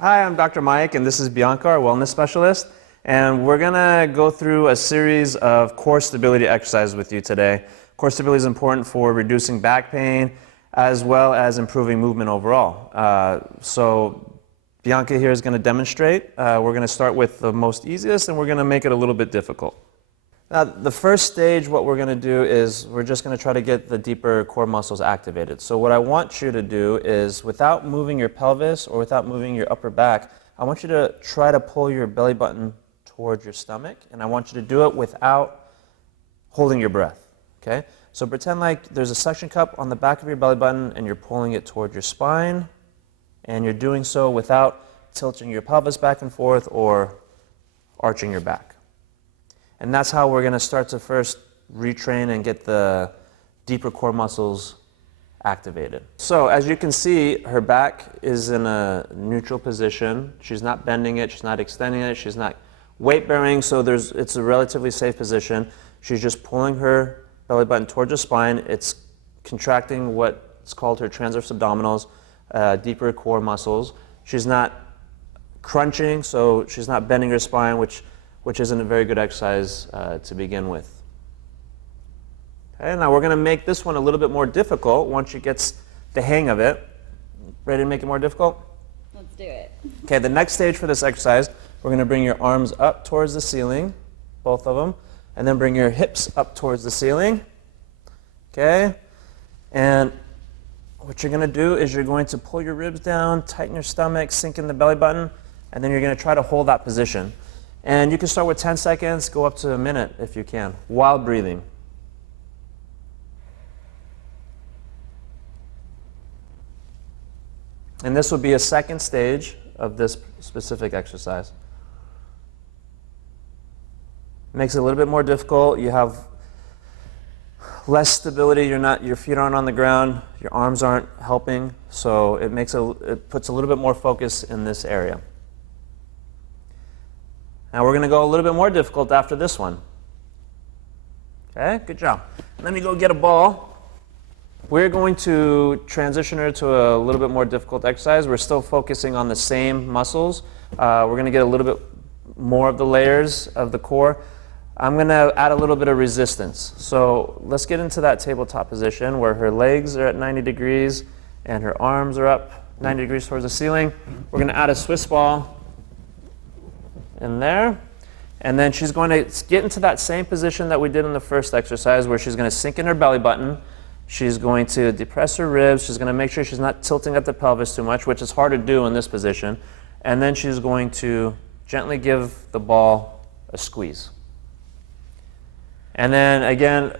Hi, I'm Dr. Mike, and this is Bianca, our wellness specialist. And we're gonna go through a series of core stability exercises with you today. Core stability is important for reducing back pain, as well as improving movement overall. So Bianca here is gonna demonstrate. We're gonna start with the most easiest, and we're gonna make it a little bit difficult. Now, the first stage, what we're going to do is we're just going to try to get the deeper core muscles activated. So what I want you to do is, without moving your pelvis or without moving your upper back, I want you to try to pull your belly button towards your stomach, and I want you to do it without holding your breath, okay? So pretend like there's a suction cup on the back of your belly button, and you're pulling it toward your spine, and you're doing so without tilting your pelvis back and forth or arching your back. And that's how we're going to start to first retrain and get the deeper core muscles activated. So as you can see, her back is in a neutral position. She's not bending it, she's not extending it, she's not weight bearing, so it's a relatively safe position. She's just pulling her belly button towards her spine. It's contracting what's called her transverse abdominals, deeper core muscles. She's not crunching, so she's not bending her spine, which isn't a very good exercise to begin with. Okay, now we're going to make this one a little bit more difficult once she gets the hang of it. Ready to make it more difficult? Let's do it. Okay, the next stage for this exercise, we're going to bring your arms up towards the ceiling, both of them, and then bring your hips up towards the ceiling. Okay, and what you're going to do is you're going to pull your ribs down, tighten your stomach, sink in the belly button, and then you're going to try to hold that position. And you can start with 10 seconds, go up to a minute if you can, while breathing. And this will be a second stage of this specific exercise. Makes it a little bit more difficult. You have less stability. Your feet aren't on the ground. Your arms aren't helping. So it puts a little bit more focus in this area. Now we're going to go a little bit more difficult after this one. Okay, good job. Let me go get a ball. We're going to transition her to a little bit more difficult exercise. We're still focusing on the same muscles. We're going to get a little bit more of the layers of the core. I'm going to add a little bit of resistance. So let's get into that tabletop position where her legs are at 90 degrees and her arms are up 90 degrees towards the ceiling. We're going to add a Swiss ball in there, and then she's going to get into that same position that we did in the first exercise, where she's going to sink in her belly button. She's going to depress her ribs. She's going to make sure she's not tilting up the pelvis too much, which is hard to do in this position. And then she's going to gently give the ball a squeeze. And then again,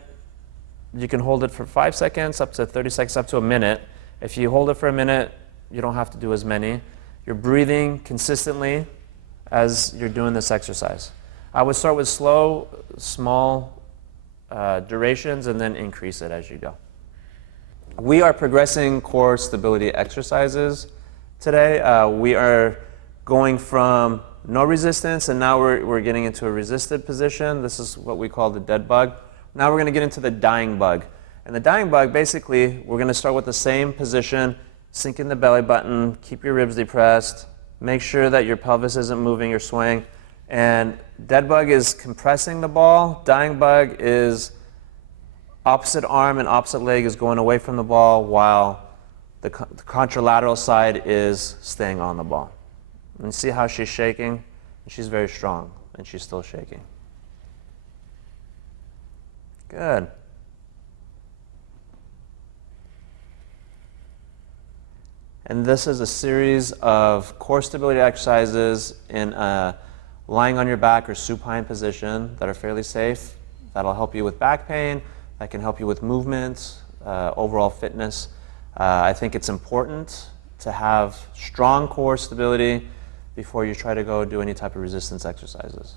you can hold it for 5 seconds, up to 30 seconds, up to a minute. If you hold it for a minute, you don't have to do as many. You're breathing consistently as you're doing this exercise. I would start with slow, small durations, and then increase it as you go. We are progressing core stability exercises today. We are going from no resistance, and now we're getting into a resisted position. This is what we call the dead bug. Now we're going to get into the dying bug. And the dying bug, basically, we're going to start with the same position, sink in the belly button, keep your ribs depressed, make sure that your pelvis isn't moving or swaying. And dead bug is compressing the ball. Dying bug is opposite arm and opposite leg is going away from the ball, while the contralateral side is staying on the ball. And see how she's shaking? She's very strong, and she's still shaking. Good. And this is a series of core stability exercises in lying on your back or supine position that are fairly safe. That'll help you with back pain. That can help you with movement, overall fitness. I think it's important to have strong core stability before you try to go do any type of resistance exercises.